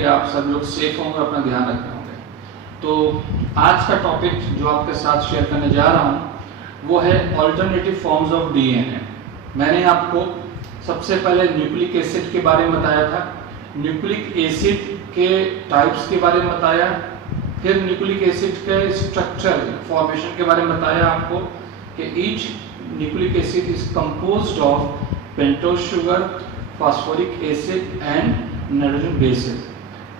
कि आप सब लोग सेफ होंगे, अपना ध्यान रखते होंगे। तो आज का टॉपिक जो आपके साथ शेयर करने जा रहा हूँ वो है ऑल्टरनेटिव फॉर्म्स ऑफ डीएनए। मैंने आपको सबसे पहले न्यूक्लिक एसिड के बारे में बताया था, न्यूक्लिक एसिड के टाइप्स के बारे में बताया, फिर न्यूक्लिक एसिड के स्ट्रक्चर फॉर्मेशन के बारे में बताया आपको कि each nucleic acid is composed of pentose sugar, phosphoric acid and nitrogen bases.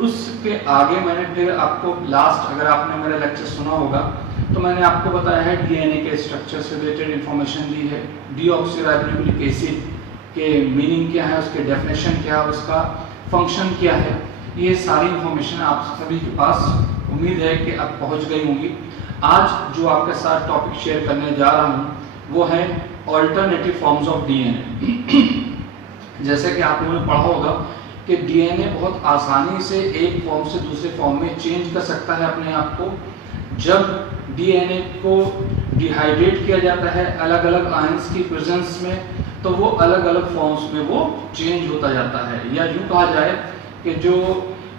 उसके आगे मैंने फिर आपको लास्ट, अगर आपने मेरा लेक्चर सुना होगा तो मैंने आपको बताया है डीएनए के स्ट्रक्चर से रिलेटेड इंफॉर्मेशन दी है, डीऑक्सीराइबोन्यूक्लिक एसिड के मीनिंग क्या है, उसके डेफिनेशन क्या है, उसका फंक्शन क्या है, ये सारी इंफॉर्मेशन आप सभी के पास उम्मीद है कि अब पहुंच गई होंगी। आज जो आपके साथ टॉपिक शेयर करने जा रहा हूँ वो है ऑल्टरनेटिव फॉर्म्स ऑफ डीएनए। जैसे कि आप लोगों ने पढ़ा होगा कि डीएनए बहुत आसानी से एक फॉर्म से दूसरे फॉर्म में चेंज कर सकता है अपने आप को। जब डीएनए को डिहाइड्रेट किया जाता है अलग अलग आयंस की प्रेजेंस में, तो वो अलग अलग फॉर्म्स में वो चेंज होता जाता है। या यूँ कहा जाए कि जो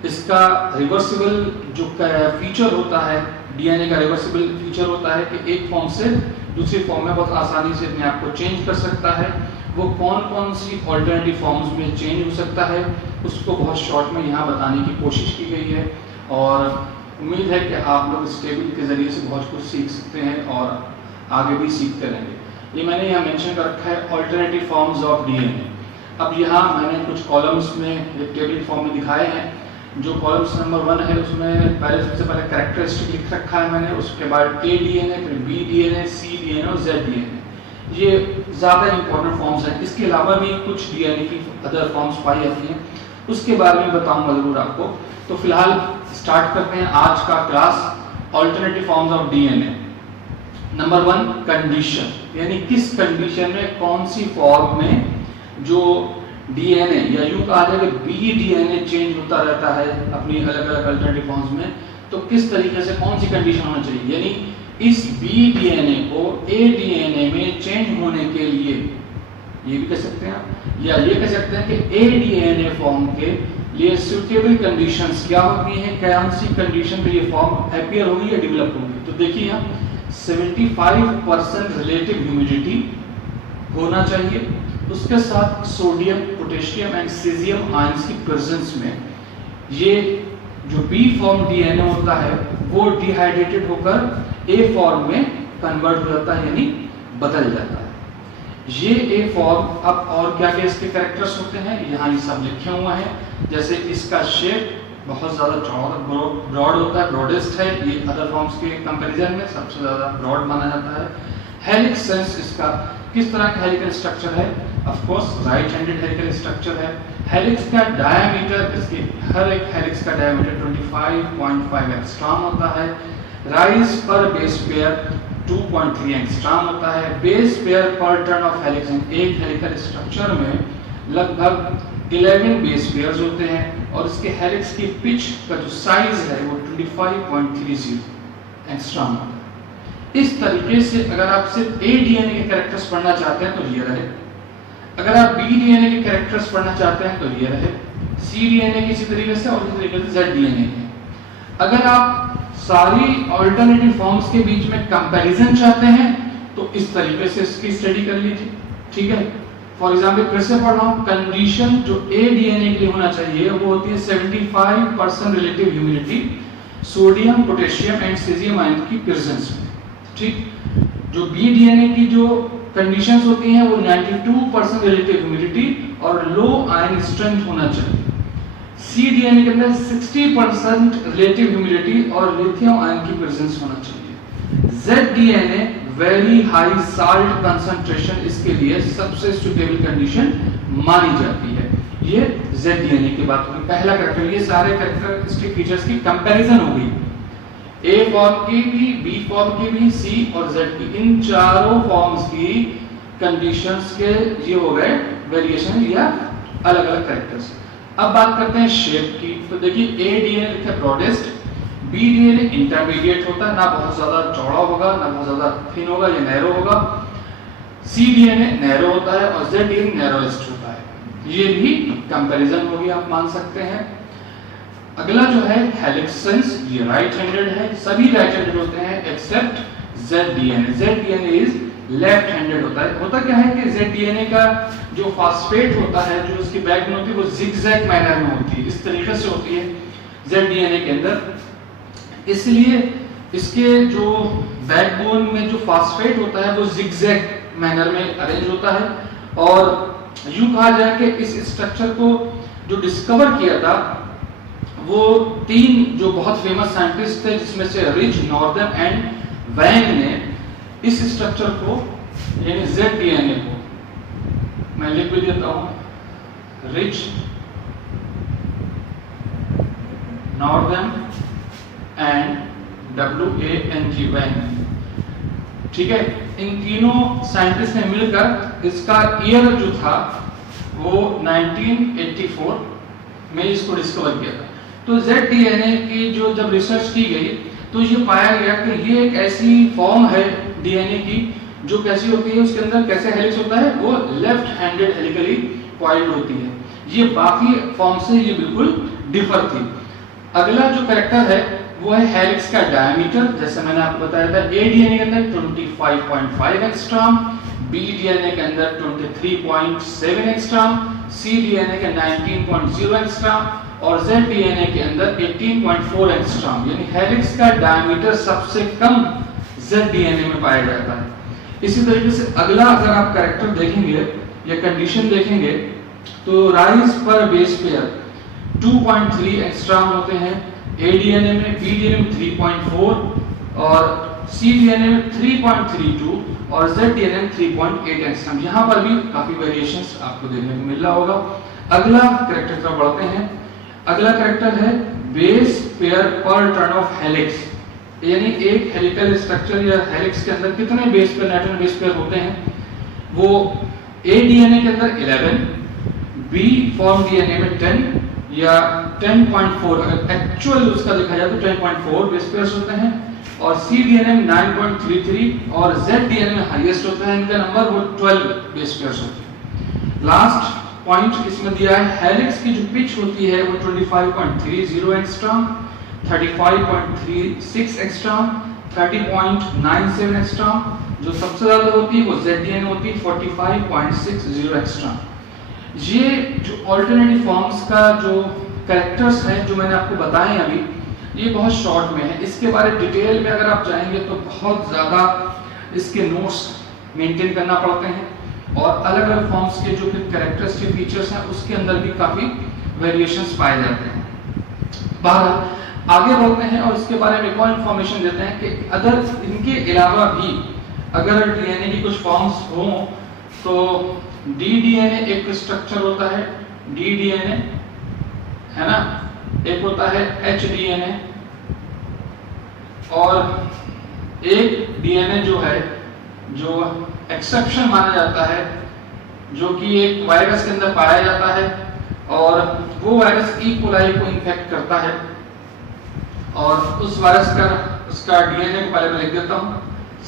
इसका रिवर्सिबल जो फीचर होता है, डीएनए का रिवर्सिबल फीचर होता है कि एक फॉर्म से दूसरी फॉर्म में बहुत आसानी से अपने आप को चेंज कर सकता है। वो कौन कौन सी ऑल्टरनेटिव फॉर्म्स में चेंज हो सकता है उसको बहुत शॉर्ट में यहाँ बताने की कोशिश की गई है, और उम्मीद है कि आप लोग इस टेबल के ज़रिए से बहुत कुछ सीख सकते हैं और आगे भी सीखते रहेंगे। ये मैंने यहाँ मेंशन कर रखा है ऑल्टरनेटिव फॉर्म्स ऑफ डीएनए। अब यहाँ मैंने कुछ कॉलम्स में एक टेबल फॉर्म में दिखाए हैं। जो कॉलम्स नंबर 1 है उसमें पहले सबसे पहले कैरेक्टरिस्टिक लिख रखा है मैंने, उसके बाद ए डीएनए, फिर बी डीएनए, सी डीएनए और जेड डीएनए। ये ज़्यादा इंपॉर्टेंट फॉर्म्स हैं। इसके अलावा भी कुछ डीएनए की अदर फॉर्म्स पाई जाती हैं, उसके बारे में बताऊंगा ज़रूर आपको। तो फिलहाल स्टार्ट करते हैं आज का class, alternative forms of DNA. Number 1 condition, यानी किस कंडीशन में कौन सी फॉर्म में जो डीएनए या यूं कहा जाए कि बी डीएनए चेंज होता रहता है अपनी अलग अलग अल्टरनेटिव फॉर्म्स में, तो किस तरीके से कौन सी कंडीशन होना चाहिए। यानी इस बी डीएनए को ए डीएनए में चेंज होने के लिए, ये भी कह सकते हैं आप, या ये कह सकते हैं कि ए डीएनए फॉर्म के लिए सूटेबल कंडीशंस क्या होती हैं, कौन सी कंडीशन पे ये फॉर्म अपीयर होगी या डेवलप होगी। तो देखिए यहाँ 75% रिलेटिव ह्यूमिडिटी होना चाहिए, उसके साथ sodium, potassium and caesium ions की प्रेजेंस में ये जो बी फॉर्म डीएनए होता है वो डिहाइड्रेटेड होकर ए फॉर्म में कन्वर्ट हो जाता है, यानी बदल जाता है। ये ए फॉर्म, अब और क्या क्या इसके कैरेक्टर्स होते हैं यहाँ ये सब लिखे हुए हैं। जैसे इसका शेप बहुत ज़्यादा ब्रॉड होता है, ब्रॉडेस्ट है, ये अदर फॉर्म्स के कंपैरिजन में सबसे ज़्यादा ब्रॉड माना जाता है। हेलिक्स सेंस, इसका किस तरह का हेलिकल स्ट्रक्चर है, of course right handed helical structure है। हेलिक्स का डायमीटर, इसके हर एक हेलिक्स का डायमीटर 25.5 एंगस्ट्रॉम होता है। राइज पर बेस पेयर 2.3 एंगस्ट्रॉम होता है। बेस पेयर पर टर्न ऑफ हेलिक्स, एक हेलिकल स्ट्रक्चर में लगभग 11 बेस पेयर्स होते हैं, और इसके हेलिक्स की पिच का जो साइज है वो 25.30 एंगस्ट्रॉम होता है। इस तरीके से अगर आप सिर्फ ए डीएनए के कैरेक्टर्स पढ़ना चाहते हैं तो ये रहे, अगर आप बी डीएनए के कैरेक्टर्स पढ़ना चाहते हैं तो ये रहे, सी डीएनए की इसी तरीके से और इसी तरीके से जेड डीएनए के। अगर आप सारी ऑल्टरनेटिव फॉर्म्स के बीच में कंपैरिजन चाहते हैं तो इस तरीके से इसकी स्टडी कर लीजिए, ठीक है। फॉर एग्जाम्पल फिर से पढ़ रहा हूँ, कंडीशन जो ए डीएनए के लिए होना चाहिए वो होती है 75% relative humidity, sodium, potassium and caesium ion की प्रेजेंस में, ठीक। जो बी डीएनए की जो कंडीशंस होती हैं वो 92% रिलेटिव ह्यूमिडिटी और लो आयन स्ट्रेंथ होना चाहिए। सी डीएनए के अंदर 60% रिलेटिव ह्यूमिडिटी और लिथियम आयन की प्रेजेंस होना चाहिए। Z DNA very high salt concentration इसके लिए सबसे सुटेबल कंडीशन मानी जाती है। ये जेड डीएनए की बात होगी, पहला कैरेक्टर। ये सारे कैरेक्टरिस्टिक फीचर्स की कंपैरिजन हो गई, ए फॉर्म की भी, बी फॉर्म की भी, सी और जेड की, इन चारों फॉर्म्स की कंडीशंस के ये हो गए वेरिएशन या अलग अलग कैरेक्टर्स। अब बात करते हैं शेप की। तो देखिए ए डीएनए लिखा है ब्रॉडेस्ट, बी डीएनए इंटरमीडिएट होता है, ना बहुत ज्यादा चौड़ा होगा ना बहुत ज्यादा थिन होगा, ये नैरो होगा। सी डीएनए नैरो होता है और जेड डीएनए नैरोएस्ट होता है। ये भी कंपैरिजन होगी, आप मान सकते हैं। अगला जो है हेलिक्सेंस, ये राइट हैंडेड है, सभी राइट हैंडेड होते हैं except ZDNA। ZDNA is left handed होता है। होता क्या है कि ZDNA का जो फॉस्फेट होता है, जो उसकी बैकबोन होती है, वो जिगजैग मैनर में होती है, इस तरीके से होती है ZDNA के अंदर। इसलिए इसके जो बैकबोन में जो फॉस्फेट होता है वो जिगजैग मैनर में अरेंज होता है। और यूं कहा जाए कि इस स्ट्रक्चर को जो डिस्कवर किया था वो 3 जो बहुत फेमस साइंटिस्ट थे, जिसमें से रिच, नॉर्दन एंड वैंग ने इस स्ट्रक्चर को यानी ZDNA को, मैं लिख भी देता हूं, रिच, नॉर्दन एंड WANG, वैंग, ठीक है। इन तीनों साइंटिस्ट ने मिलकर इसका ईयर जो था वो 1984 में इसको डिस्कवर किया था। तो ZDNA की जो जब रिसर्च की गई तो ये पाया गया कि ये एक ऐसी फॉर्म है DNA की जो कैसी होती है, उसके अंदर कैसे हेलिक्स होता है, वो लेफ्ट हैंडेड हेलिकली कॉइल्ड होती है। ये बाकी फॉर्म से ये बिल्कुल डिफर थी। अगला जो कैरेक्टर है वो है हेलिक्स का डायमीटर। जैसे मैंने आपको बताया था ADNA के अंदर 25.5 एंगस्ट्रॉम, BDNA के अंदर 23.7 एंगस्ट्रॉम, CDNA के 19.0 एंगस्ट्रॉम और ZDNA के अंदर 18.4 एंगस्ट्रॉम। यानी हेलिक्स का डायमीटर सबसे कम ZDNA में पाया जाता है। इसी तरीके से अगला अगर आप कैरेक्टर देखेंगे या कंडीशन देखेंगे तो राइज पर बेस पेयर 2.3 एंगस्ट्रॉम होते हैं ADNA में, BDNA में 3.4 और CDNA में 3.32 और ZDNA में 3.8 एंगस्ट्रॉम। यहाँ पर भी काफी वेरिएशंस आपको देखने को मिल रहा होगा। अगला कैरेक्टर तरफ बढ़ते हैं। अगला कैरेक्टर है बेस पेयर पर टर्न ऑफ हेलिक्स, यानी एक हेलिकल स्ट्रक्चर या हेलिक्स के अंदर कितने base pair, nitrogen base pair होते हैं। वो ADNA के अंदर 11, B फॉर्म DNA में 10 या 10.4, अगर एक्चुअल उसका देखा जाए तो 10.4 बेस पेयर्स होते हैं और CDNA में 9.33 और ZDNA में हाईएस्ट होता है इनका नंबर, वो 12 बेस पेयर्स होते हैं। लास्ट पॉइंट इसमें दिया है हेलिक्स की जो पिच होती है वो 25.30 एंगस्ट्रॉम, 35.36 एंगस्ट्रॉम, 30.97 एंगस्ट्रॉम। जो सबसे ज्यादा होती है वो ZDNA होती है 45.60 एंगस्ट्रॉम। ये जो ऑल्टरनेटिव फॉर्म्स का जो कैरेक्टर्स हैं जो मैंने आपको बताए अभी, ये बहुत शॉर्ट में है। इसके बारे डिटेल में अगर आप जाएंगे तो बहुत ज़्यादा इसके नोट्स मेंटेन करना पड़ते हैं और अलग अलग फॉर्म्स के जो कैरेक्टर्स के फीचर्स हैं उसके अंदर भी काफ़ी वेरिएशंस पाए जाते हैं। बहरहाल आगे बढ़ते हैं और इसके बारे में एक और इन्फॉर्मेशन देते हैं कि अगर इनके अलावा भी अगर DNA की कुछ फॉर्म्स हों तो DDNA एक स्ट्रक्चर होता है, DDNA है ना, एक होता है HDNA और एक DNA जो है जो एक्सेप्शन माना जाता है, जो कि एक वायरस के अंदर पाया जाता है और वो वायरस E. coli को इन्फेक्ट करता है और उस वायरस का उसका DNA को पहले मैं लिख देता हूँ,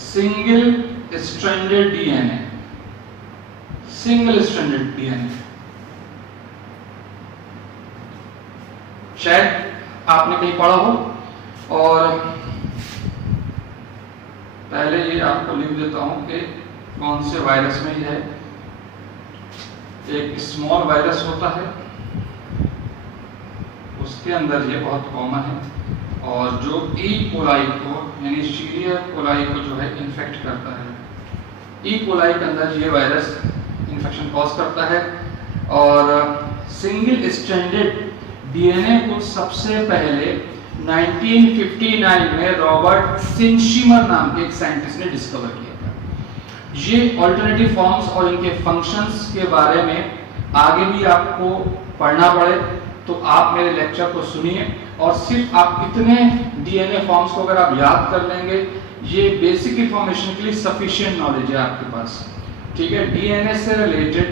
single stranded DNA, single stranded DNA। शायद आपने कहीं पढ़ा हो और पहले ये आपको लिख देता हूं कि कौन से वायरस में ये है। एक स्मॉल वायरस होता है, उसके अंदर ये बहुत कॉमन है और जो E. coli को यानी शीरिया कोलाई को जो है इन्फेक्ट करता है। E. coli के अंदर ये वायरस इन्फेक्शन कॉज करता है और सिंगल स्ट्रैंडेड DNA को सबसे पहले 1959 में रॉबर्ट सिनशिमर नाम के एक साइंटिस्ट ने डिस्कवर किया था। ये अल्टरनेटिव फॉर्म्स और इनके फंक्शंस के बारे में आगे भी आपको पढ़ना पड़े तो आप मेरे लेक्चर को सुनिए और सिर्फ आप इतने DNA फॉर्म्स को अगर आप याद कर लेंगे, ये बेसिक इंफॉर्मेशन के लिए सफिशिएंट नॉलेज है आपके पास, ठीक है। DNA से रिलेटेड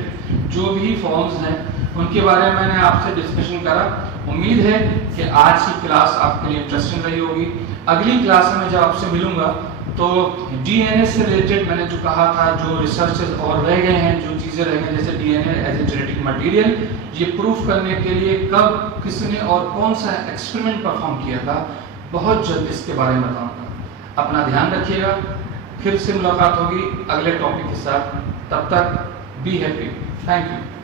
जो भी फॉर्म्स हैं उनके बारे में मैंने आपसे डिस्कशन करा। उम्मीद है कि आज की क्लास आपके लिए इंटरेस्टिंग रही होगी। अगली क्लास में जब आपसे मिलूंगा तो डीएनए से रिलेटेड मैंने जो कहा था, जो रिसर्चेस और रह गए हैं, जो चीज़ें रह गई जैसे DNA as a genetic material, ये प्रूफ करने के लिए कब, किसने और कौन सा एक्सपेरिमेंट परफॉर्म किया था, बहुत जल्द इसके बारे में बताऊंगा। अपना ध्यान रखिएगा, फिर से मुलाकात होगी अगले टॉपिक के साथ। तब तक बी हैप्पी। Thank you.